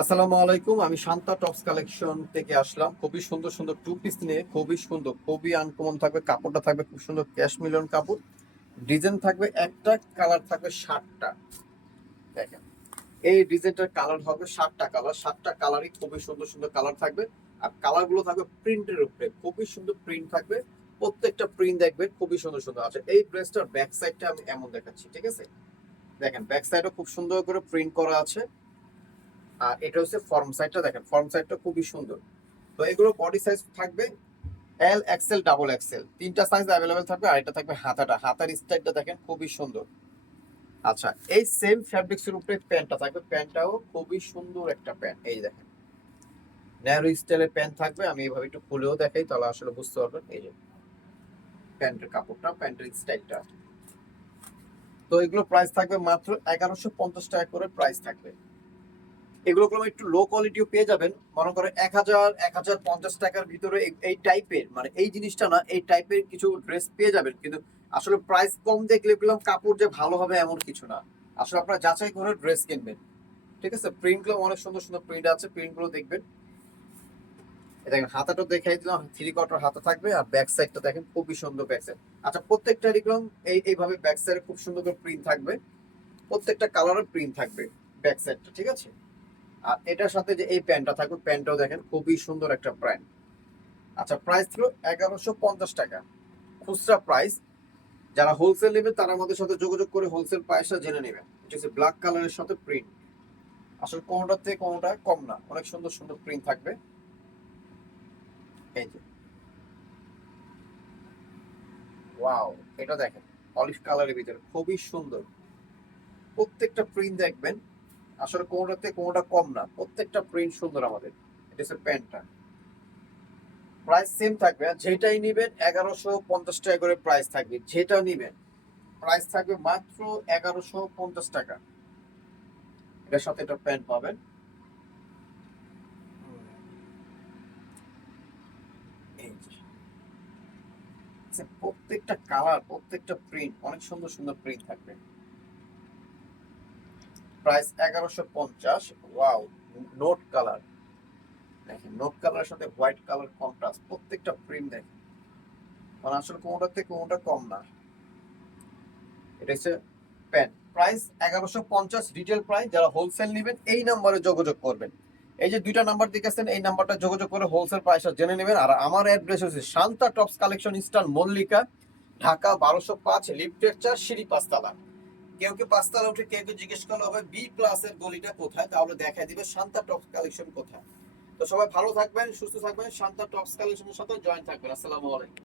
আসসালামু আলাইকুম। আমি শান্তা টপস কালেকশন থেকে আসলাম। খুবই সুন্দর সুন্দর টু পিস নিয়ে, খুবই সুন্দর, খুবই আনকমন থাকবে। কাপড়টা থাকবে খুব সুন্দর ক্যাশমিলন কাপড়। ডিজাইন থাকবে একটা, কালার থাকবে 7টা। দেখেন, এই ডিজাইনটার কালার হবে 7টা কালার, 7টা কালারই খুবই সুন্দর সুন্দর কালার থাকবে। আর কালার গুলো থাকবে প্রিন্টের উপরে, খুবই সুন্দর প্রিন্ট থাকবে। প্রত্যেকটা প্রিন্ট দেখবেন খুবই সুন্দর সুন্দর আছে। এই ড্রেসটার ব্যাক সাইডটা আমি এমন দেখাচ্ছি, ঠিক আছে? দেখেন, ব্যাক সাইডও খুব সুন্দর করে প্রিন্ট করা আছে। আর এটা হচ্ছে ফর্ম সাইডটা, দেখেন ফর্ম সাইডটা খুবই সুন্দর। তো এগুলো বডি সাইজ থাকবে এল এক্সেল ডাবল এক্সেল, তিনটা সাইজ অ্যাভেলেবেল থাকবে। আর এটা থাকবে হাতাটা, হাতার স্টাইলটা দেখেন খুবই সুন্দর। আচ্ছা, এই সেম ফ্যাব্রিক্স এর উপরে প্যান্টটা থাকবে, প্যান্টটাও খুবই সুন্দর একটা প্যান্ট। এই দেখেন, ন্যারো স্টাইলের প্যান্ট থাকবে। আমি এইভাবে একটু খুলেও দেখাই, তাহলে আসলে বুঝতে পারবেন। এই যে প্যান্টের কাপড়টা, প্যান্টের স্টাইলটা। তো এগুলো প্রাইস থাকবে মাত্র 1150 টাকা করে প্রাইস থাকবে। এগুলো কোনো একটু লো কোয়ালিটিও পেয়ে যাবেন, মনে করে 1000 1050 টাকার ভিতরে। এই টাইপের, মানে এই জিনিসটা না, এই টাইপের কিছু ড্রেস পেয়ে যাবেন। কিন্তু আসলে প্রাইস কম দেখলে পেলাম কাপড় যে ভালো হবে এমন কিছু না। আসলে আপনারা যাচাই করে ড্রেস কিনবেন, ঠিক আছে? প্রিন্ট গুলো অনেক সুন্দর সুন্দর প্রিন্ট আছে, প্রিন্ট গুলো দেখবেন। এই দেখেন, হাতাটা দেখাই দিলাম, 3/4 হাতা থাকবে। আর ব্যাক সাইডটা দেখেন খুবই সুন্দর ব্যাক সাইড। আচ্ছা, প্রত্যেকটা এরকম এইভাবে ব্যাক সাইডে খুব সুন্দর করে প্রিন্ট থাকবে। প্রত্যেকটা কালারের প্রিন্ট থাকবে ব্যাক সাইডটা, ঠিক আছে? আর এটার সাথে যে এই প্যান্টটা থাকবে, প্যান্টটাও দেখেন খুবই সুন্দর একটা প্যান্ট। আচ্ছা, প্রাইস ছিল 1150 টাকা খুচরা প্রাইস। যারা হোলসেল নেবে তারা আমাদের সাথে যোগাযোগ করে হোলসেল প্রাইসটা জেনে নেবেন। এটা হচ্ছে ব্ল্যাক কালারের সাথে প্রিন্ট। আসলে কোনোটার থেকে কোনোটা কম না, অনেক সুন্দর সুন্দর প্রিন্ট থাকবে। এই যে, ওয়াও, এটা দেখেন অলিভ কালারের ভিতরে খুবই সুন্দর। প্রত্যেকটা প্রিন্ট দেখবেন, আসলে কোনোটার থেকে কোনোটা কম না, প্রত্যেকটা প্রিন্ট সুন্দর আমাদের। এটা হচ্ছে প্যান্টটা। প্রাইস সেম থাকবে, আর যেটাই নিবেন 1150 টাকা করে প্রাইস থাকবে। যেটা নিবেন প্রাইস থাকবে মাত্র 1150 টাকা। এটার সাথে একটা প্যান্ট পাবেন। এই যে, প্রত্যেকটা কালার, প্রত্যেকটা প্রিন্ট অনেক সুন্দর সুন্দর প্রিন্ট থাকবে। প্রাইস 1150। ওয়াও, নোট কালার দেখেন, নোট কালারের সাথে হোয়াইট কালার কন্ট্রাস্ট, প্রত্যেকটা প্রিন্ট দেখেন, মানে আসলে কোনোটার থেকে কোনোটা কম না। এটা হচ্ছে প্যান্ট। Price 1150 retail price. যারা হোলসেল নেবেন এই নাম্বারে যোগাযোগ করবেন। এই যে দুইটা নাম্বার দেখেছেন, এই নাম্বারটা যোগাযোগ করে হোলসেল প্রাইসটা জেনে নেবেন। আর আমার অ্যাড্রেস হচ্ছে Shanta tops collection, eastern Mallika, Dhaka 1205, লিফটের 4, সিঁড়ি 5 তলা। কেউ কেউ 5 তলা উঠে কেউ কেউ জিজ্ঞেস করলে হবে বি প্লাস এর গলিটা কোথায়, তাহলে দেখাই দিবে শান্তা টপস কালেকশন কোথায়। তো সবাই ভালো থাকবেন, সুস্থ থাকবেন, শান্তা টপস কালেকশনের সাথে জয়েন থাকবেন। আসসালামু আলাইকুম।